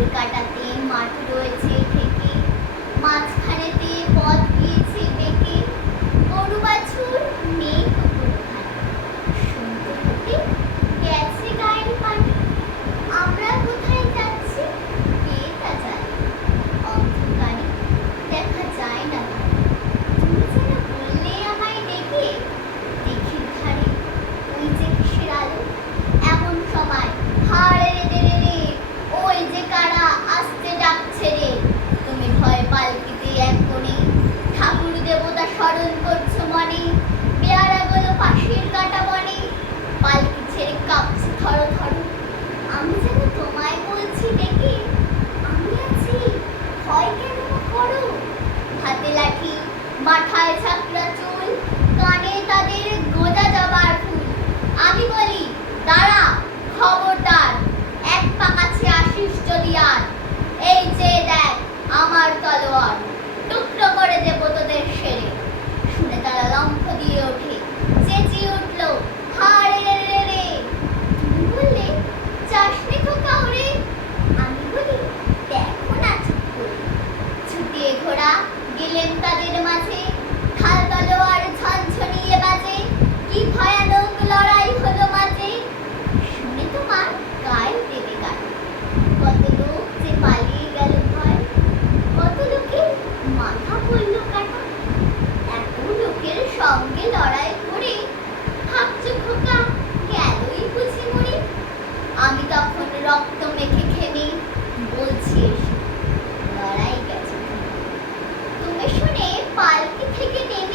ওর কাটাতে মাঠ রয়েছে ঠেকে, মাঝখানেতে পথ গিয়েছে বেঁকে, গরু বাছুর নেই তো কোনোখানে, শুনতে হতে গেছে গায়ের পানি। আমরা কোথায় যাচ্ছি কে তা জানে, অন্ধকারে দেখা যায় না তারে। তুমি যেন বললে আমায় ডেকে, দিঘির ধারে ওই যে কিসের আলো, এমন সময় হাড় রে রে, ওই যে কারা আসতে ডাকছে রে। তুমি ভয় পালকিতে এক কোণে ঠাকুর দেবতা স্মরণ করছো মনে, পেয়ারা গুলো পাশের কাটা বনে, পালকি ছেড়ে কাঁপছে থর থর। আমি যেন তোমায় বলছি ডেকে, আমি আছি ভয় কেন করো। হাতে লাঠি, মাথায় ছাকরা চুল, কানে তাদের গোজা জবার ফুল। আমি বলি দাঁড়া, খবরদার, এক পা কাছে আসিস যদি আর। এই যে দেখ আমার তলোয়ার, টুকরো করে দেবো তোদের সেরে। শুনে তারা লম্বা